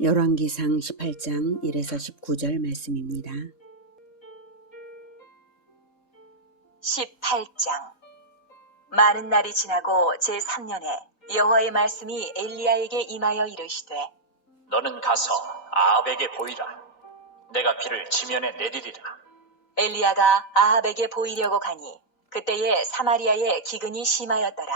열왕기상 18장 1에서 19절 말씀입니다. 18장. 많은 날이 지나고 제3년에 여호와의 말씀이 엘리야에게 임하여 이르시되, 너는 가서 아합에게 보이라. 내가 비를 지면에 내리리라. 엘리야가 아합에게 보이려고 가니 그때에 사마리아에 기근이 심하였더라.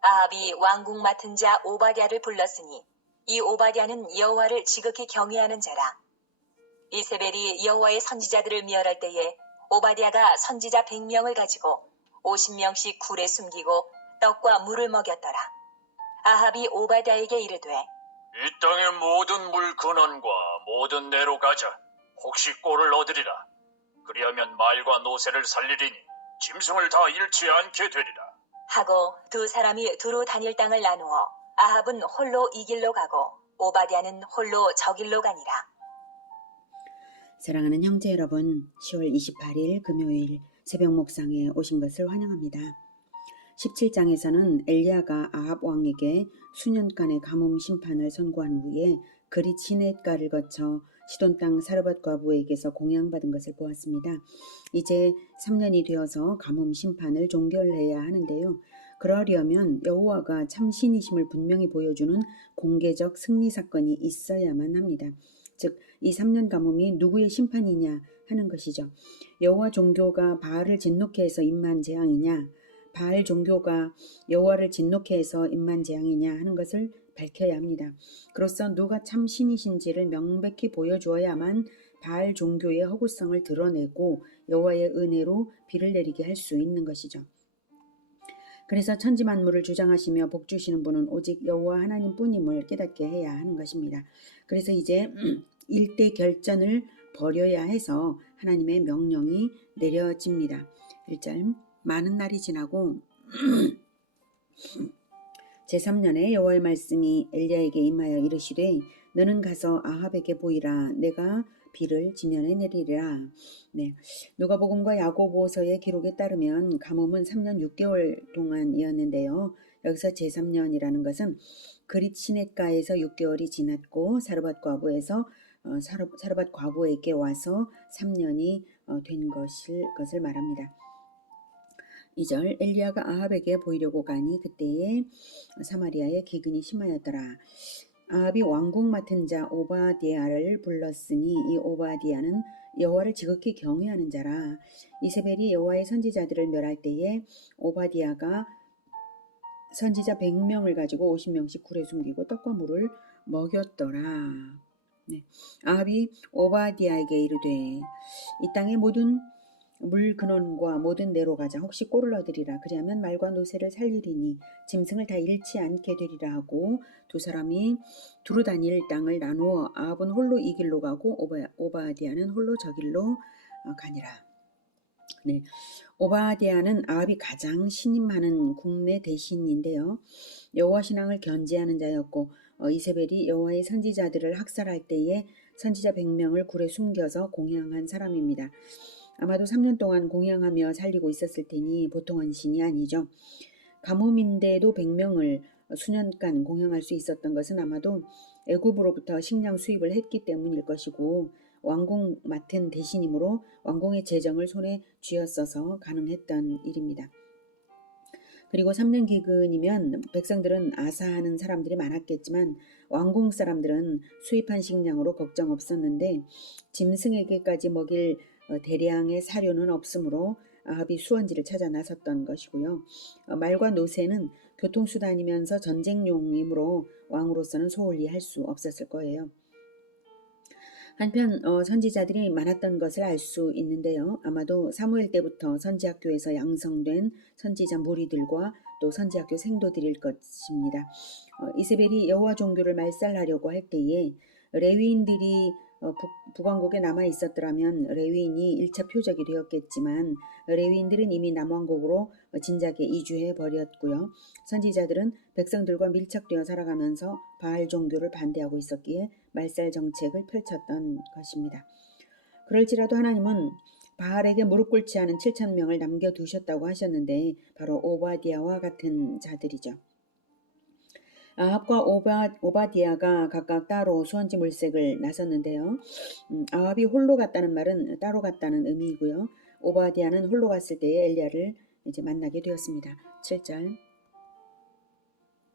아합이 왕궁 맡은 자 오바댜를 불렀으니 이 오바댜는 여호와를 지극히 경외하는 자라. 이세벨이 여호와의 선지자들을 멸할 때에 오바댜가 선지자 100명을 가지고 50명씩 굴에 숨기고 떡과 물을 먹였더라. 아합이 오바댜에게 이르되, 이 땅의 모든 물 근원과 모든 내로 가자. 혹시 꼴을 얻으리라. 그리하면 말과 노새를 살리리니 짐승을 다 잃지 않게 되리라. 하고 두 사람이 두루 다닐 땅을 나누어 아합은 홀로 이 길로 가고 오바댜는 홀로 저 길로 가니라. 사랑하는 형제 여러분, 10월 28일 금요일 새벽 목상에 오신 것을 환영합니다. 17장에서는 엘리야가 아합 왕에게 수년간의 가뭄 심판을 선고한 후에 그릿 시냇가를 거쳐 시돈 땅 사르밧 과부에게서 공양받은 것을 보았습니다. 이제 3년이 되어서 가뭄 심판을 종결해야 하는데요. 그러려면 여호와가 참 신이심을 분명히 보여주는 공개적 승리 사건이 있어야만 합니다. 즉, 이 3년 가뭄이 누구의 심판이냐 하는 것이죠. 여호와 종교가 바알을 진노케 해서 임한 재앙이냐, 바알 종교가 여호와를 진노케 해서 임한 재앙이냐 하는 것을 밝혀야 합니다. 그로써 누가 참 신이신지를 명백히 보여주어야만 바알 종교의 허구성을 드러내고 여호와의 은혜로 비를 내리게 할 수 있는 것이죠. 그래서 천지 만물을 주장하시며 복 주시는 분은 오직 여호와 하나님뿐임을 깨닫게 해야 하는 것입니다. 그래서 이제 일대 결전을 벌여야 해서 하나님의 명령이 내려집니다. 1절. 많은 날이 지나고 제3년에 여호와의 말씀이 엘리야에게 임하여 이르시되, 너는 가서 아합에게 보이라. 내가 비를 지면에 내리리라. 네, 누가복음과 야고보서의 기록에 따르면 가뭄은 3년 6개월 동안이었는데요. 여기서 제3년이라는 것은 그릿 시냇가에서 6개월이 지났고 사르밧 과부에서 사르밧 과부에게 와서 3년이 된 것을 말합니다. 2절. 엘리야가 아합에게 보이려고 가니 그때에 사마리아에 기근이 심하였더라. 아합이 왕궁 맡은 자 오바댜를 불렀으니 이 오바댜는 여호와를 지극히 경외하는 자라. 이세벨이 여호와의 선지자들을 멸할 때에 오바댜가 선지자 100명을 가지고 50명씩 굴에 숨기고 떡과 물을 먹였더라. 네. 아합이 오바댜에게 이르되, 이 땅의 모든 물 근원과 모든 내로 가자. 혹시 꼴을 얻으리라. 그리하면 말과 노새를 살리리니 짐승을 다 잃지 않게 되리라 하고 두 사람이 두루 다닐 땅을 나누어 아합은 홀로 이 길로 가고 오바댜는 홀로 저 길로 가니라. 네, 오바댜는 아합이 가장 신임하는 국내 대신인데요. 여호와 신앙을 견지하는 자였고 이세벨이 여호와의 선지자들을 학살할 때에 선지자 100명을 굴에 숨겨서 공양한 사람입니다. 아마도 3년 동안 공양하며 살리고 있었을 테니 보통한 신이 아니죠. 가뭄인데도 100명을 수년간 공양할 수 있었던 것은 아마도 애굽으로부터 식량 수입을 했기 때문일 것이고, 왕궁 맡은 대신이므로 왕궁의 재정을 손에 쥐었어서 가능했던 일입니다. 그리고 3년 기근이면 백성들은 아사하는 사람들이 많았겠지만 왕궁 사람들은 수입한 식량으로 걱정 없었는데 짐승에게까지 먹일 대량의 사료는 없으므로 아합이 수원지를 찾아 나섰던 것이고요. 말과 노새는 교통수단이면서 전쟁용이므로 왕으로서는 소홀히 할 수 없었을 거예요. 한편 선지자들이 많았던 것을 알 수 있는데요. 아마도 사무엘 때부터 선지학교에서 양성된 선지자 무리들과 또 선지학교 생도들일 것입니다. 이세벨이 여호와 종교를 말살하려고 할 때에 레위인들이 북왕국에 남아 있었더라면 레위인이 1차 표적이 되었겠지만 레위인들은 이미 남왕국으로 진작에 이주해 버렸고요. 선지자들은 백성들과 밀착되어 살아가면서 바알 종교를 반대하고 있었기에 말살 정책을 펼쳤던 것입니다. 그럴지라도 하나님은 바알에게 무릎 꿇지 않은 7,000명을 남겨두셨다고 하셨는데 바로 오바댜와 같은 자들이죠. 아합과 오바디아가 각각 따로 수원지 물색을 나섰는데요. 아합이 홀로 갔다는 말은 따로 갔다는 의미이고요. 오바디아는 홀로 갔을 때에 엘리야를 이제 만나게 되었습니다. 7절.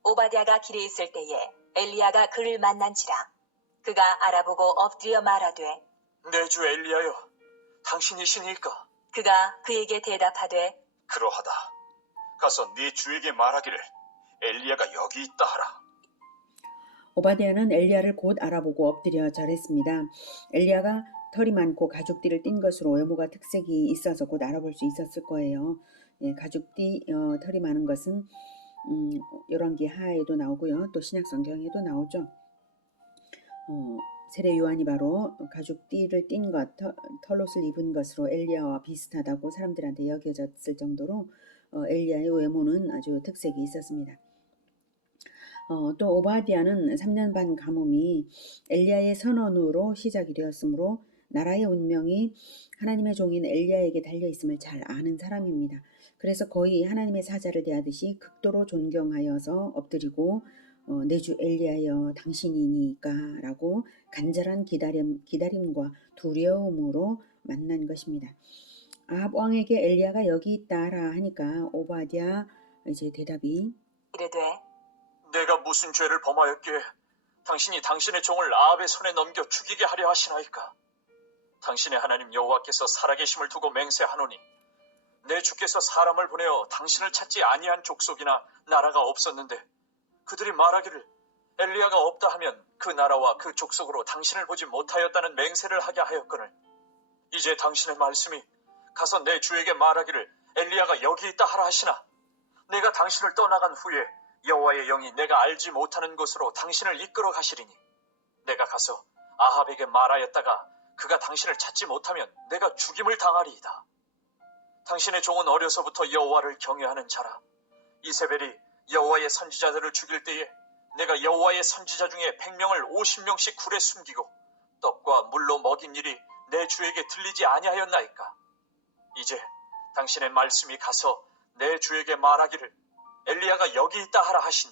오바댜가 길에 있을 때에 엘리야가 그를 만난지라. 그가 알아보고 엎드려 말하되 내 주 엘리야여, 당신이시니까? 그가 그에게 대답하되 그러하다. 가서 네 주에게 말하기를 엘리야가 여기 있다 하라. 오바댜는 엘리야를 곧 알아보고 엎드려 절했습니다. 엘리야가 털이 많고 가죽띠를 띈 것으로 외모가 특색이 있어서 곧 알아볼 수 있었을 거예요. 예, 가죽띠 털이 많은 것은 열왕기 하에도 나오고요. 또 신약 성경에도 나오죠. 세례 요한이 바로 가죽띠를 띈 것, 털옷을 입은 것으로 엘리야와 비슷하다고 사람들한테 여겨졌을 정도로 엘리야의 외모는 아주 특색이 있었습니다. 또 오바디아는 3년 반 가뭄이 엘리야의 선언으로 시작이 되었으므로 나라의 운명이 하나님의 종인 엘리야에게 달려있음을 잘 아는 사람입니다. 그래서 거의 하나님의 사자를 대하듯이 극도로 존경하여서 엎드리고 내 주 엘리야여 당신이니까 라고 간절한 기다림과 두려움으로 만난 것입니다. 아합 왕에게 엘리야가 여기 있다라 하니까 오바디아 이제 대답이 이르되 내가 무슨 죄를 범하였기에 당신이 당신의 종을 아합의 손에 넘겨 죽이게 하려 하시나이까? 당신의 하나님 여호와께서 살아계심을 두고 맹세하노니 내 주께서 사람을 보내어 당신을 찾지 아니한 족속이나 나라가 없었는데 그들이 말하기를 엘리야가 없다 하면 그 나라와 그 족속으로 당신을 보지 못하였다는 맹세를 하게 하였거늘 이제 당신의 말씀이 가서 내 주에게 말하기를 엘리야가 여기 있다 하라 하시나 내가 당신을 떠나간 후에 여호와의 영이 내가 알지 못하는 곳으로 당신을 이끌어 가시리니 내가 가서 아합에게 말하였다가 그가 당신을 찾지 못하면 내가 죽임을 당하리이다. 당신의 종은 어려서부터 여호와를 경외하는 자라. 이세벨이 여호와의 선지자들을 죽일 때에 내가 여호와의 선지자 중에 100명을 50명씩 굴에 숨기고 떡과 물로 먹인 일이 내 주에게 들리지 아니하였나이까? 이제 당신의 말씀이 가서 내 주에게 말하기를 엘리야가 여기 있다 하라 하시니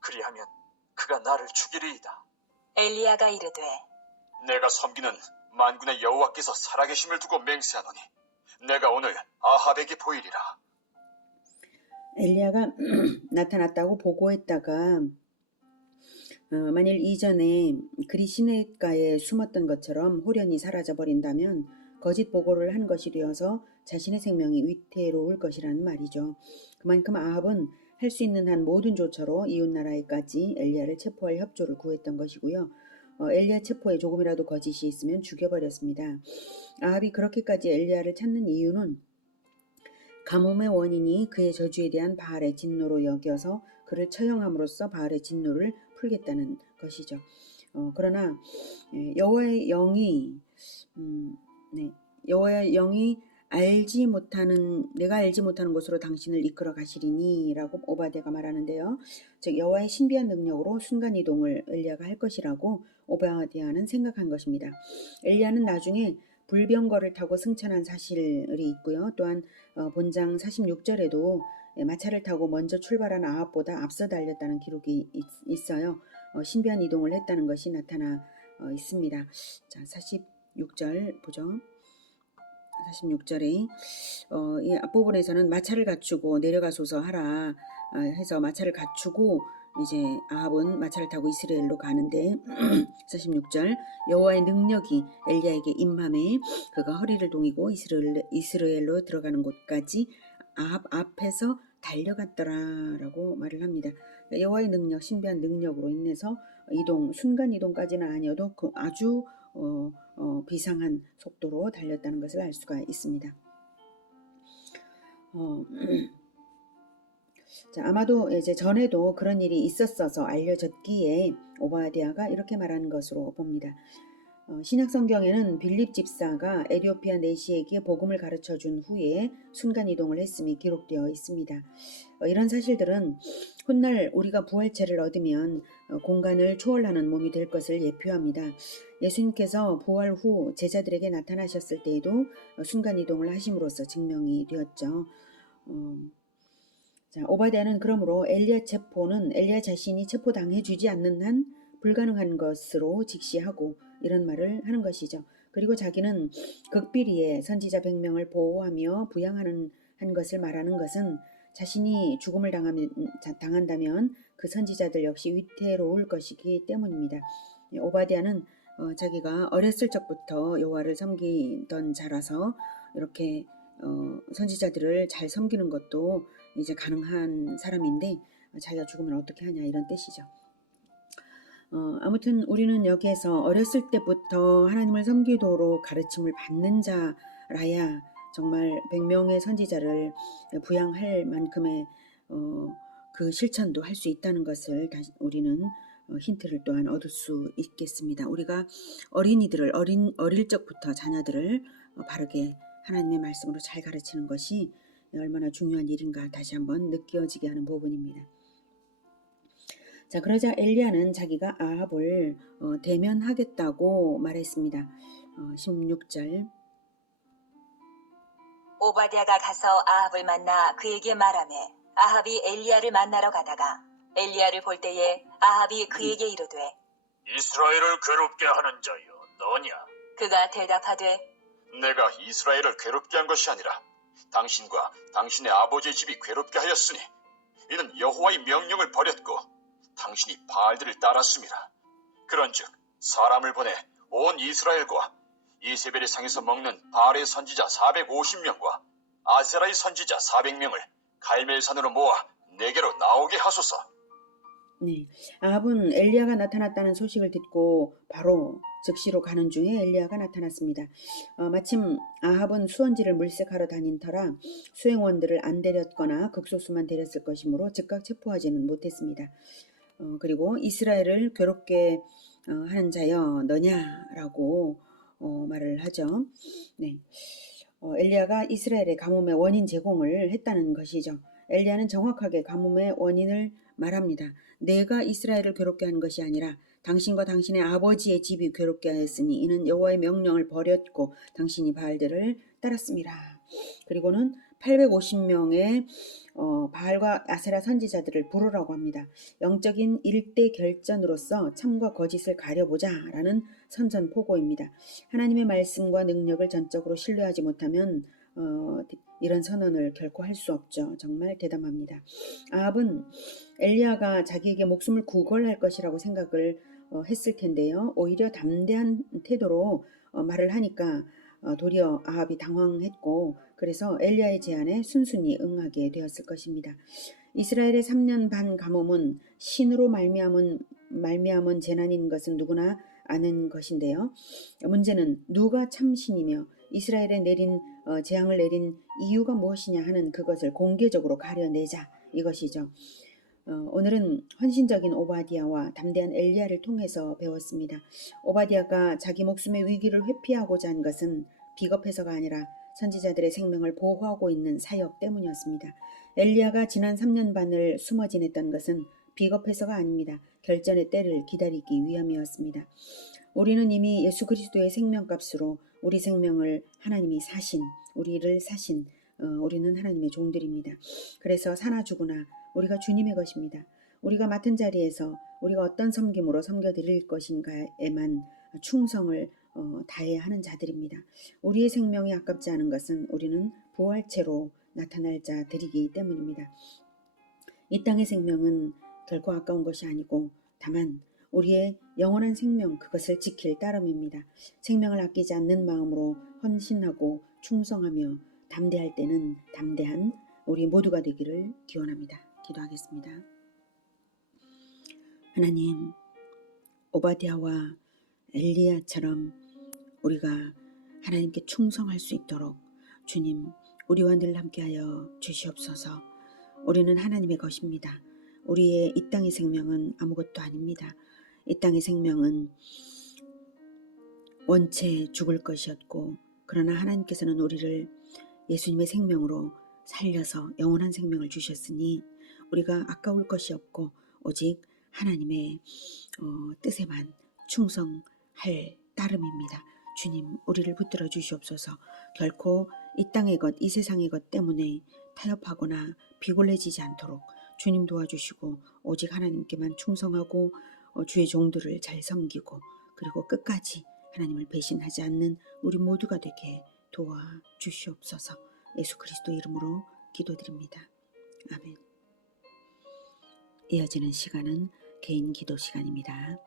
그리하면 그가 나를 죽이리이다. 엘리야가 이르되 내가 섬기는 만군의 여호와께서 살아계심을 두고 맹세하노니 내가 오늘 아합에게 보이리라. 엘리야가 나타났다고 보고했다가 만일 이전에 그리 시냇가에 숨었던 것처럼 홀연히 사라져버린다면 거짓 보고를 한 것이 되어서 자신의 생명이 위태로울 것이라는 말이죠. 그만큼 아합은 할 수 있는 한 모든 조처로 이웃나라에까지 엘리야를 체포할 협조를 구했던 것이고요. 엘리야 체포에 조금이라도 거짓이 있으면 죽여버렸습니다. 아합이 그렇게까지 엘리야를 찾는 이유는 가뭄의 원인이 그의 저주에 대한 바알의 진노로 여겨서 그를 처형함으로써 바알의 진노를 풀겠다는 것이죠. 그러나 여호와의 영이 여호와의 영이 내가 알지 못하는 곳으로 당신을 이끌어 가시리니라고 오바댜가 말하는데요. 즉 여호와의 신비한 능력으로 순간 이동을 엘리야가 할 것이라고 오바댜는 생각한 것입니다. 엘리야는 나중에 불병거를 타고 승천한 사실이 있고요. 또한 본장 46절에도 마차를 타고 먼저 출발한 아합보다 앞서 달렸다는 기록이 있어요. 신비한 이동을 했다는 것이 나타나 있습니다. 자, 46절 보죠. 46절에 이 앞부분에서는 마차를 갖추고 내려가소서 하라 해서 마차를 갖추고 이제 아합은 마차를 타고 이스라엘로 가는데 46절 여호와의 능력이 엘리야에게 임함에 그가 허리를 동이고 이스라엘로 들어가는 곳까지 아합 앞에서 달려갔더라라고 말을 합니다. 여호와의 능력, 신비한 능력으로 인해서 순간 이동까지는 아니어도 그 아주 비상한 속도로 달렸다는 것을 알 수가 있습니다. 자, 아마도 이제 전에도 그런 일이 있었어서 알려졌기에 오바댜가 이렇게 말하는 것으로 봅니다. 신약 성경에는 빌립 집사가 에디오피아 내시에게 복음을 가르쳐 준 후에 순간 이동을 했음이 기록되어 있습니다. 이런 사실들은 훗날 우리가 부활체를 얻으면 공간을 초월하는 몸이 될 것을 예표합니다. 예수님께서 부활 후 제자들에게 나타나셨을 때에도 순간 이동을 하심으로써 증명이 되었죠. 자, 오바댜는 그러므로 엘리야 체포는 엘리야 자신이 체포당해 주지 않는 한 불가능한 것으로 직시하고 이런 말을 하는 것이죠. 그리고 자기는 극비리에 선지자 100명을 보호하며 부양하는 한 것을 말하는 것은 자신이 죽음을 당한다면 그 선지자들 역시 위태로울 것이기 때문입니다. 오바댜는 자기가 어렸을 적부터 여호와를 섬기던 자라서 이렇게 선지자들을 잘 섬기는 것도 이제 가능한 사람인데 자기가 죽으면 어떻게 하냐 이런 뜻이죠. 아무튼 우리는 여기에서 어렸을 때부터 하나님을 섬기도록 가르침을 받는 자라야 정말 100명의 선지자를 부양할 만큼의 그 실천도 할 수 있다는 것을 우리는 힌트를 또한 얻을 수 있겠습니다. 우리가 어린이들을 어릴 적부터 자녀들을 바르게 하나님의 말씀으로 잘 가르치는 것이 얼마나 중요한 일인가 다시 한번 느껴지게 하는 부분입니다. 자, 그러자 엘리야는 자기가 아합을 대면하겠다고 말했습니다. 16절. 오바댜가 가서 아합을 만나 그에게 말하매 아합이 엘리야를 만나러 가다가 엘리야를 볼 때에 아합이 그에게 이르되 이스라엘을 괴롭게 하는 자여 너냐? 그가 대답하되 내가 이스라엘을 괴롭게 한 것이 아니라 당신과 당신의 아버지의 집이 괴롭게 하였으니 이는 여호와의 명령을 버렸고 당신이 바알들을 따랐습니다. 그런즉 사람을 보내 온 이스라엘과 이세벨의 상에서 먹는 바알의 선지자 450명과 아세라의 선지자 400명을 갈멜산으로 모아 내게로 나오게 하소서. 네, 아합은 엘리야가 나타났다는 소식을 듣고 바로 즉시로 가는 중에 엘리야가 나타났습니다. 마침 아합은 수원지를 물색하러 다닌 터라 수행원들을 안 데렸거나 극소수만 데렸을 것이므로 즉각 체포하지는 못했습니다. 그리고 이스라엘을 괴롭게 하는 자여 너냐라고 말을 하죠. 네, 엘리야가 이스라엘의 가뭄의 원인 제공을 했다는 것이죠. 엘리야는 정확하게 가뭄의 원인을 말합니다. 내가 이스라엘을 괴롭게 한 것이 아니라 당신과 당신의 아버지의 집이 괴롭게 하였으니 이는 여호와의 명령을 버렸고 당신이 바알들을 따랐습니다. 그리고는 850명의 바알과 아세라 선지자들을 부르라고 합니다. 영적인 일대 결전으로서 참과 거짓을 가려보자라는 선전포고입니다. 하나님의 말씀과 능력을 전적으로 신뢰하지 못하면 이런 선언을 결코 할 수 없죠. 정말 대담합니다. 아합은 엘리야가 자기에게 목숨을 구걸할 것이라고 생각을 했을 텐데요. 오히려 담대한 태도로 말을 하니까 도리어 아합이 당황했고 그래서 엘리야의 제안에 순순히 응하게 되었을 것입니다. 이스라엘의 3년 반 가뭄은 신으로 말미암은 재난인 것은 누구나 아는 것인데요. 문제는 누가 참신이며 이스라엘에 재앙을 내린 이유가 무엇이냐 하는 그것을 공개적으로 가려내자 이것이죠. 오늘은 헌신적인 오바댜와 담대한 엘리야를 통해서 배웠습니다. 오바댜가 자기 목숨의 위기를 회피하고자 한 것은 비겁해서가 아니라 선지자들의 생명을 보호하고 있는 사역 때문이었습니다. 엘리야가 지난 3년 반을 숨어 지냈던 것은 비겁해서가 아닙니다. 결전의 때를 기다리기 위함이었습니다. 우리는 이미 예수 그리스도의 생명값으로 우리 생명을 하나님이 우리를 사신 우리는 하나님의 종들입니다. 그래서 사나 죽으나 우리가 주님의 것입니다. 우리가 맡은 자리에서 우리가 어떤 섬김으로 섬겨드릴 것인가에만 충성을 다해야 하는 자들입니다. 우리의 생명이 아깝지 않은 것은 우리는 부활체로 나타날 자들이기 때문입니다. 이 땅의 생명은 결코 아까운 것이 아니고 다만 우리의 영원한 생명 그것을 지킬 따름입니다. 생명을 아끼지 않는 마음으로 헌신하고 충성하며 담대할 때는 담대한 우리 모두가 되기를 기원합니다. 기도하겠습니다. 하나님, 오바댜와 엘리야처럼 우리가 하나님께 충성할 수 있도록 주님 우리와 늘 함께하여 주시옵소서. 우리는 하나님의 것입니다. 우리의 이 땅의 생명은 아무것도 아닙니다. 이 땅의 생명은 원체 죽을 것이었고 그러나 하나님께서는 우리를 예수님의 생명으로 살려서 영원한 생명을 주셨으니 우리가 아까울 것이 없고 오직 하나님의 뜻에만 충성할 따름입니다. 주님 우리를 붙들어 주시옵소서. 결코 이 땅의 것, 이 세상의 것 때문에 타협하거나 비굴해지지 않도록 주님 도와주시고 오직 하나님께만 충성하고 주의 종들을 잘 섬기고 그리고 끝까지 하나님을 배신하지 않는 우리 모두가 되게 도와주시옵소서. 예수 그리스도 이름으로 기도드립니다. 아멘. 이어지는 시간은 개인 기도 시간입니다.